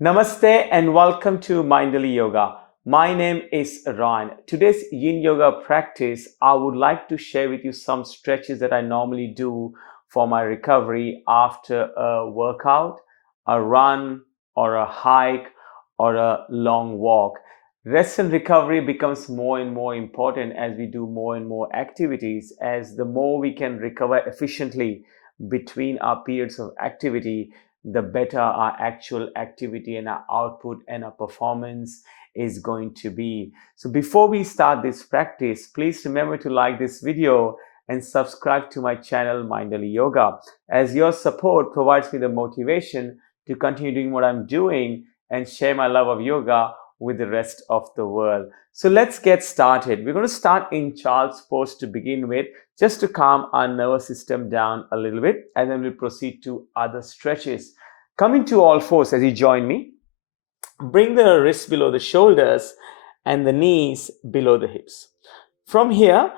Namaste and welcome to Mindfully Yoga. My name is Ryan. Today's Yin Yoga practice, I would like to share with you some stretches that I normally do for my recovery after a workout, a run, or a hike, or a long walk. Rest and recovery becomes more and more important as we do more and more activities, as the more we can recover efficiently between our periods of activity, the better our actual activity and our output and our performance is going to be. So before we start this practice, please remember to like this video and subscribe to my channel Mindfully Yoga, as your support provides me the motivation to continue doing what I'm doing and share my love of yoga with the rest of the world. So let's get started. We're going to start in child's pose to begin with, just to calm our nervous system down a little bit, and then we'll proceed to other stretches. Coming to all fours as you join me, bring the wrists below the shoulders and the knees below the hips. From here,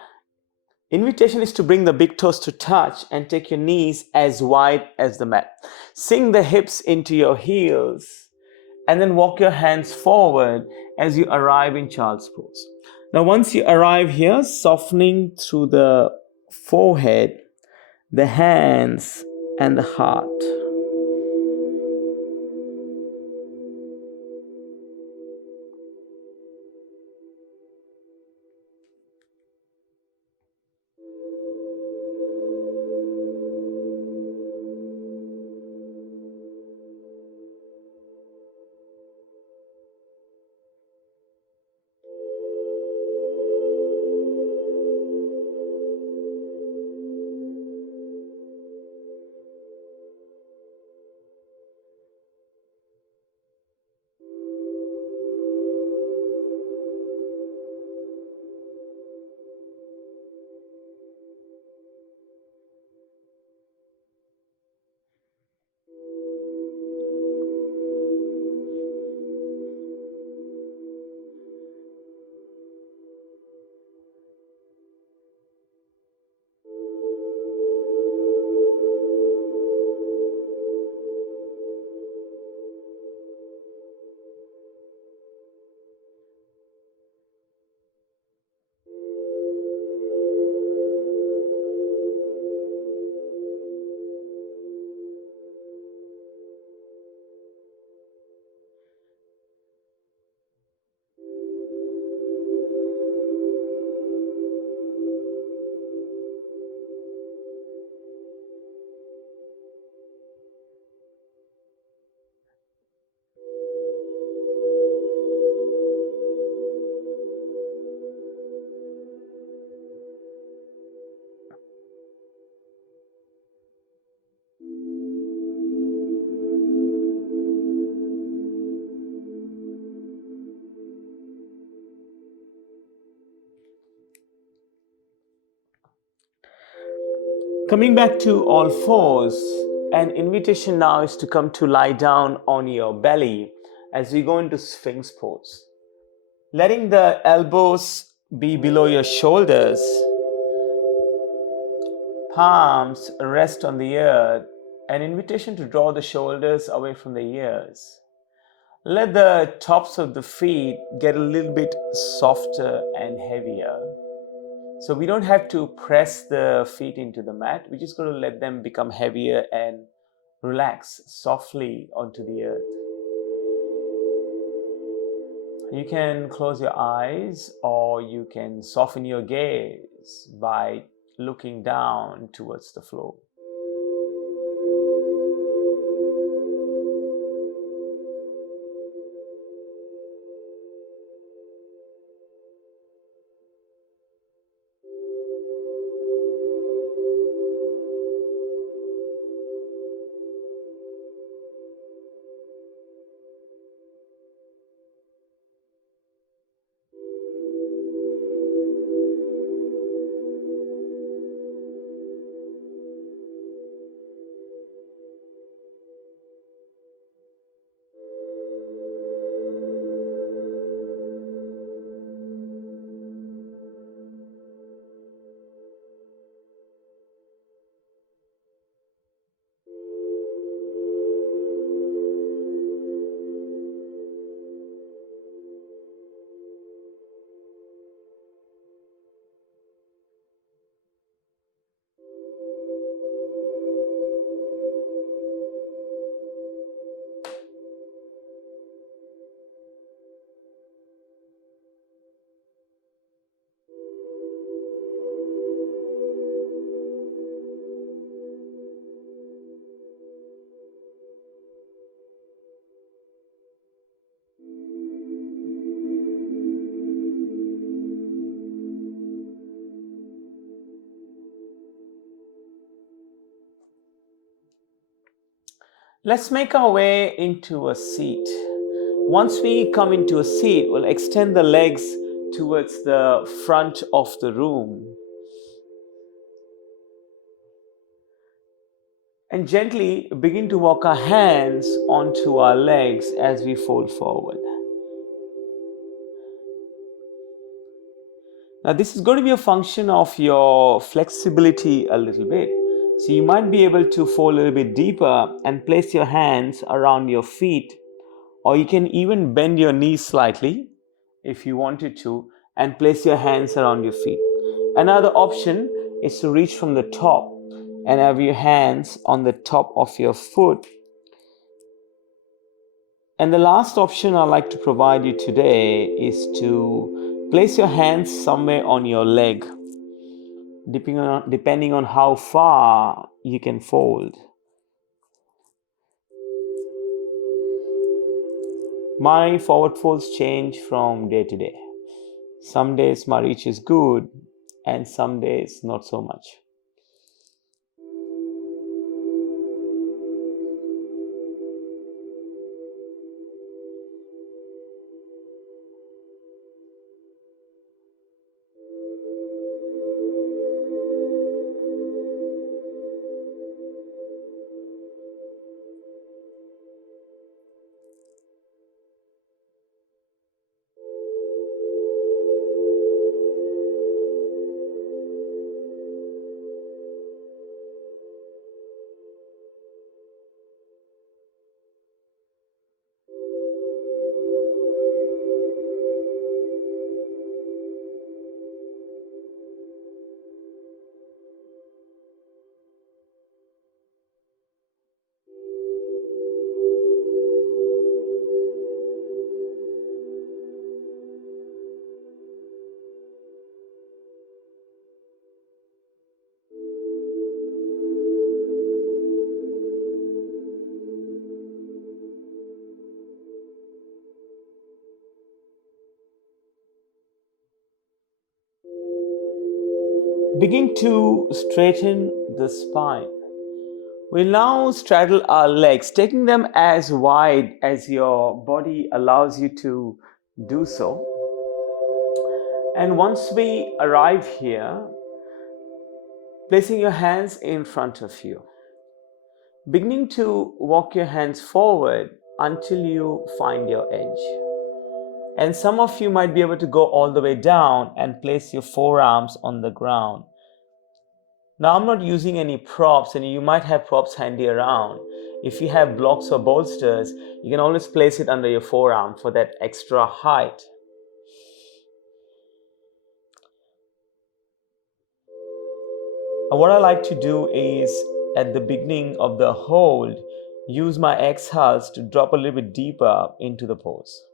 invitation is to bring the big toes to touch and take your knees as wide as the mat. Sink the hips into your heels and then walk your hands forward as you arrive in child's pose. Now, once you arrive here, softening through the forehead, the hands, and the heart. Coming back to all fours, an invitation now is to come to lie down on your belly as we go into Sphinx pose. Letting the elbows be below your shoulders, palms rest on the earth, an invitation to draw the shoulders away from the ears. Let the tops of the feet get a little bit softer and heavier. So we don't have to press the feet into the mat. We're just going to let them become heavier and relax softly onto the earth. You can close your eyes or you can soften your gaze by looking down towards the floor. Let's make our way into a seat. Once we come into a seat, we'll extend the legs towards the front of the room and gently begin to walk our hands onto our legs as we fold forward. Now, this is going to be a function of your flexibility a little bit. So, you might be able to fold a little bit deeper and place your hands around your feet, or you can even bend your knees slightly if you wanted to and place your hands around your feet. Another option is to reach from the top and have your hands on the top of your foot. And the last option I'd like to provide you today is to place your hands somewhere on your leg, depending on how far you can fold. My forward folds change from day to day. Some days my reach is good and some days not so much. Begin to straighten the spine. We'll now straddle our legs, taking them as wide as your body allows you to do so. And once we arrive here, placing your hands in front of you, beginning to walk your hands forward until you find your edge. And some of you might be able to go all the way down and place your forearms on the ground. Now, I'm not using any props, and you might have props handy around. If you have blocks or bolsters, you can always place it under your forearm for that extra height. And what I like to do is, at the beginning of the hold, use my exhales to drop a little bit deeper into the pose.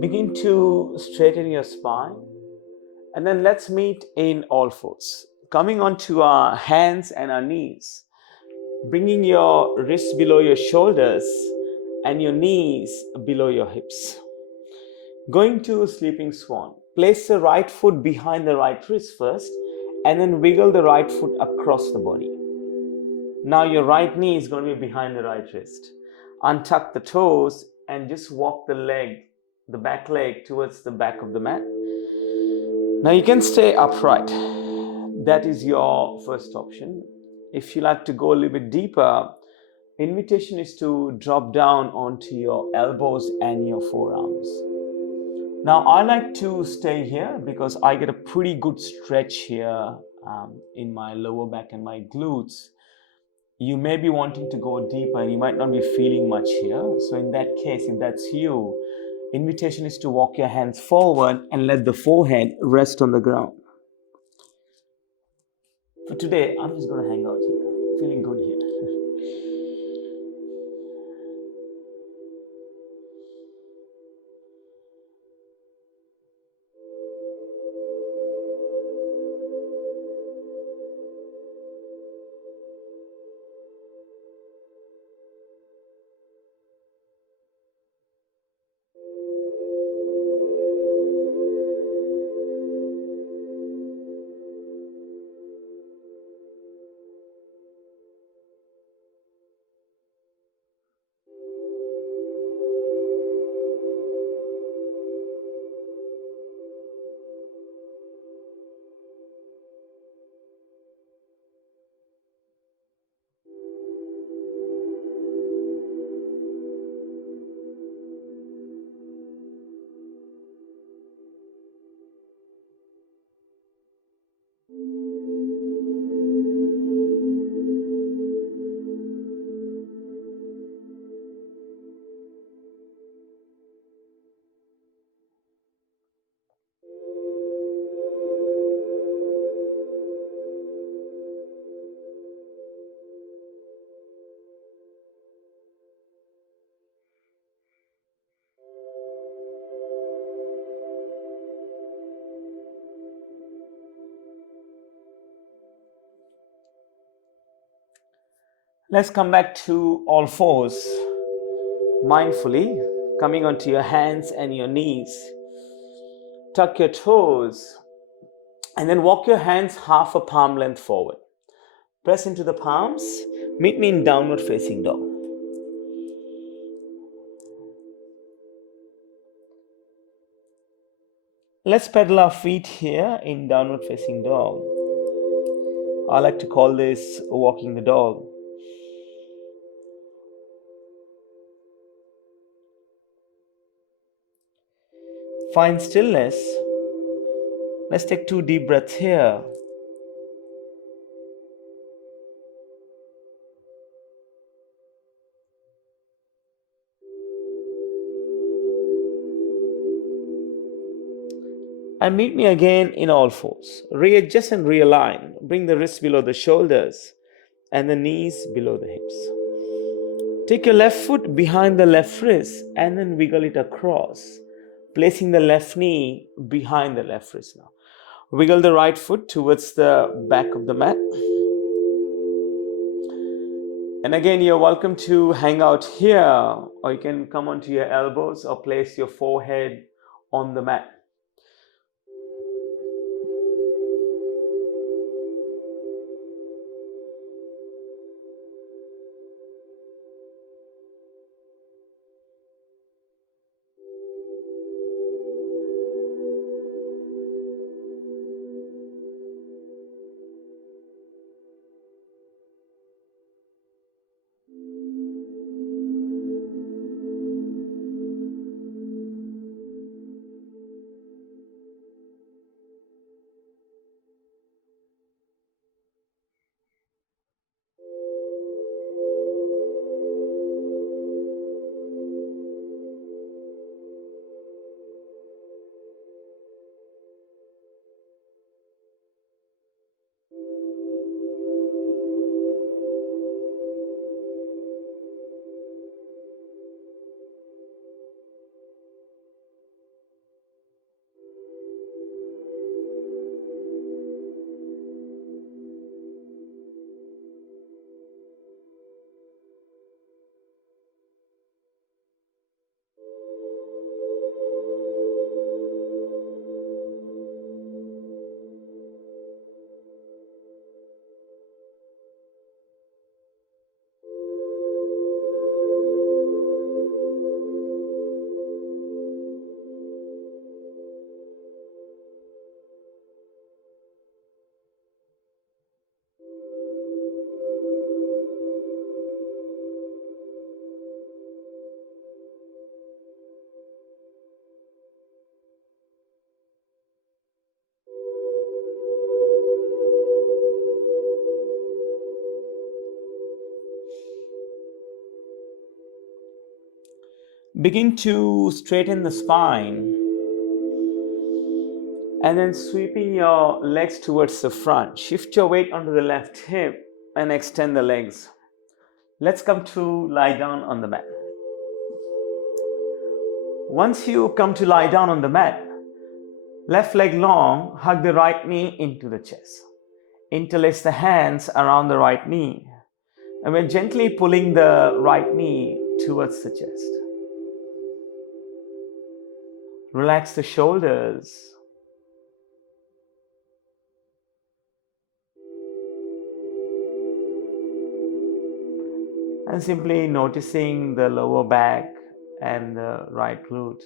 Begin to straighten your spine, and then let's meet in all fours. Coming onto our hands and our knees, bringing your wrists below your shoulders and your knees below your hips. Going to sleeping swan. Place the right foot behind the right wrist first, and then wiggle the right foot across the body. Now your right knee is going to be behind the right wrist. Untuck the toes and just walk the back leg towards the back of the mat. Now you can stay upright. That is your first option. If you like to go a little bit deeper, invitation is to drop down onto your elbows and your forearms. Now I like to stay here because I get a pretty good stretch here in my lower back and my glutes. You may be wanting to go deeper and you might not be feeling much here. So in that case, if that's you, invitation is to walk your hands forward and let the forehead rest on the ground. For today, I'm just going to hang out here, feeling good here. Let's come back to all fours. Mindfully, coming onto your hands and your knees. Tuck your toes and then walk your hands half a palm length forward. Press into the palms. Meet me in downward facing dog. Let's pedal our feet here in downward facing dog. I like to call this walking the dog. Find stillness. Let's take 2 deep breaths here. And meet me again in all fours. Readjust and realign. Bring the wrists below the shoulders and the knees below the hips. Take your left foot behind the left wrist and then wiggle it across, placing the left knee behind the left wrist now. Wiggle the right foot towards the back of the mat. And again, you're welcome to hang out here, or you can come onto your elbows or place your forehead on the mat. Begin to straighten the spine and then sweeping your legs towards the front. Shift your weight onto the left hip and extend the legs. Let's come to lie down on the mat. Once you come to lie down on the mat, left leg long, hug the right knee into the chest. Interlace the hands around the right knee. And we're gently pulling the right knee towards the chest. Relax the shoulders. And simply noticing the lower back and the right glute.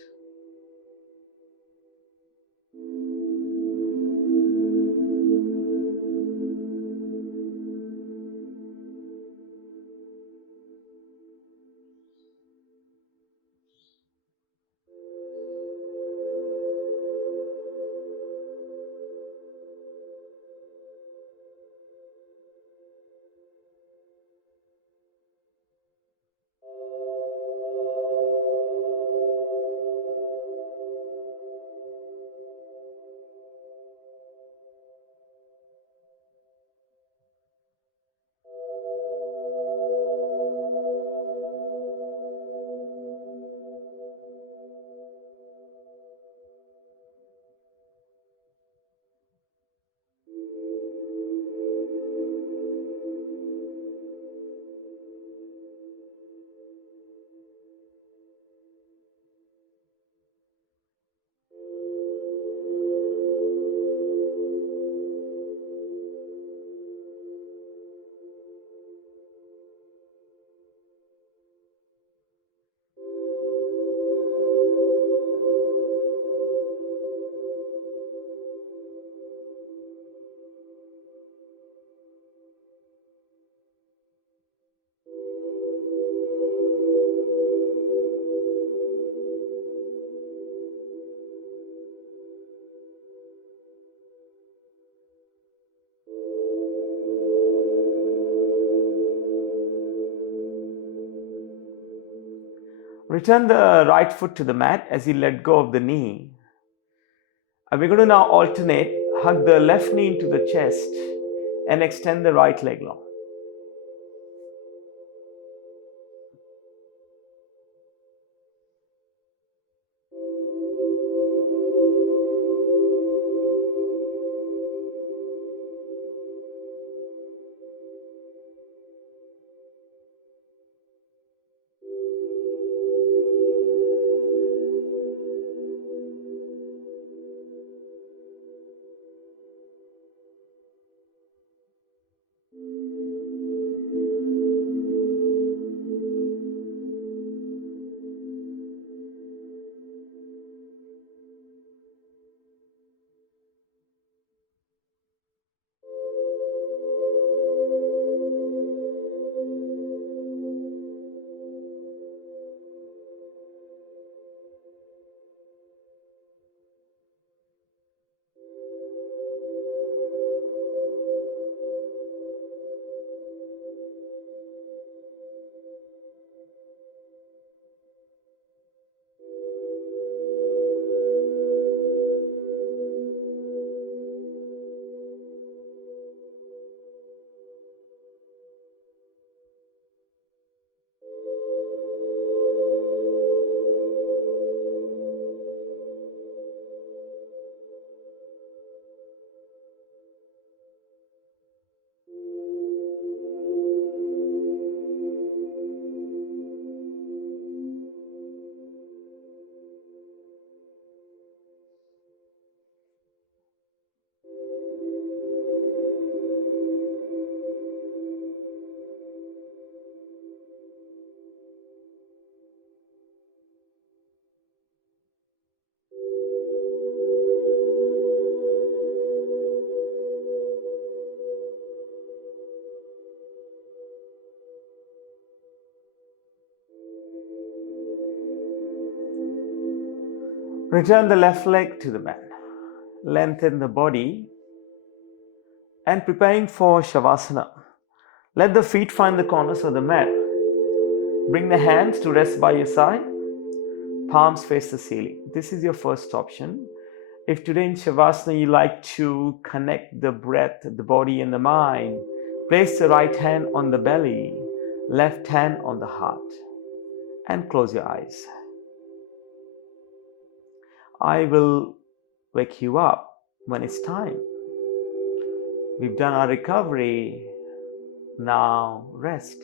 Return the right foot to the mat as you let go of the knee. And we're going to now alternate, hug the left knee into the chest and extend the right leg long. Return the left leg to the mat. Lengthen the body and preparing for Shavasana. Let the feet find the corners of the mat. Bring the hands to rest by your side. palms face the ceiling. This is your first option. If today in Shavasana you like to connect the breath, the body, and the mind, place the right hand on the belly, left hand on the heart, and close your eyes. I will wake you up when it's time. We've done our recovery. Now rest.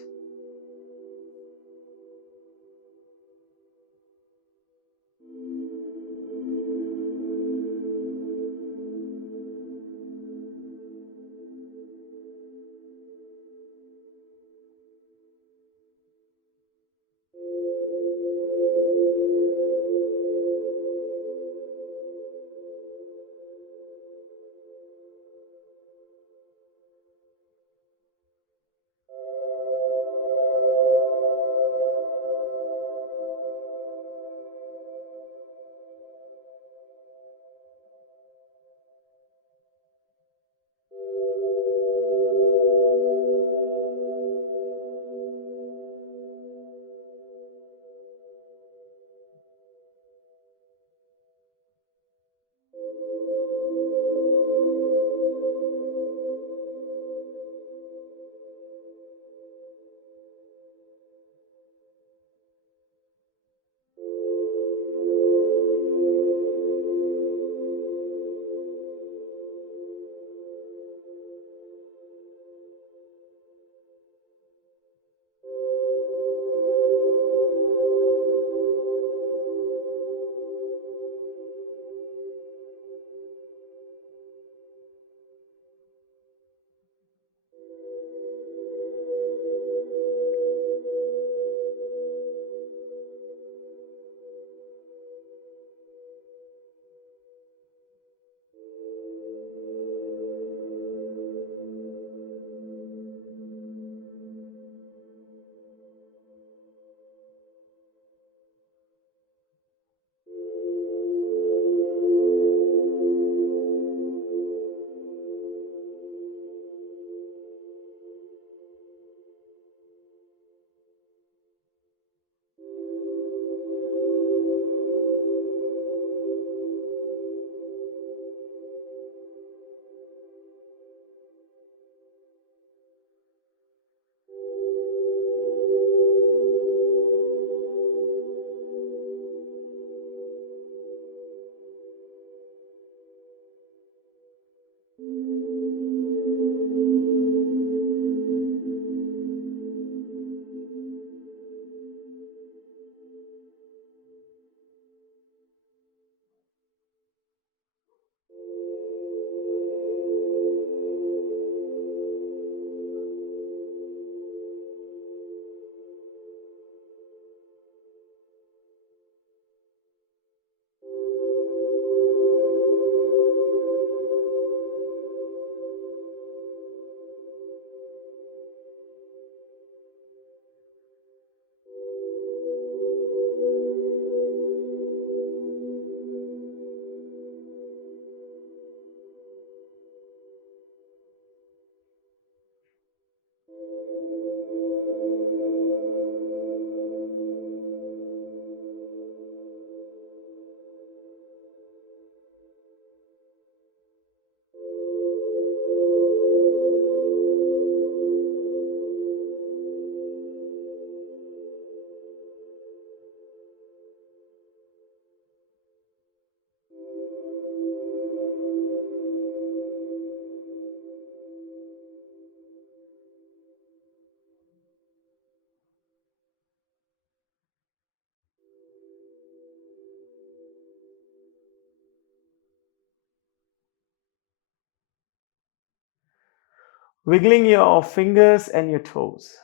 Wiggling your fingers and your toes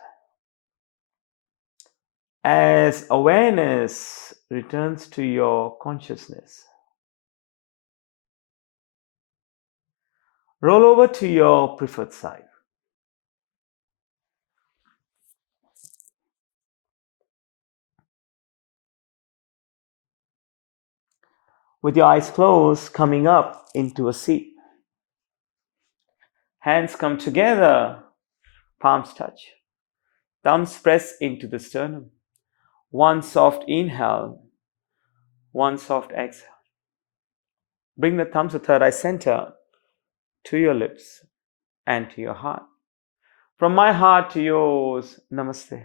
as awareness returns to your consciousness. Roll over to your preferred side. With your eyes closed, coming up into a seat. Hands come together, palms touch. Thumbs press into the sternum. One soft inhale, One soft exhale. Bring the thumbs of third eye center to your lips and to your heart. From my heart to yours, Namaste.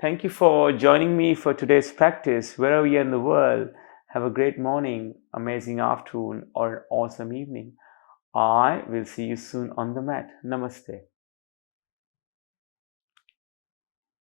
Thank you for joining me for today's practice. Wherever you're in the world, have a great morning, amazing afternoon, or an awesome evening. I will see you soon on the mat. Namaste.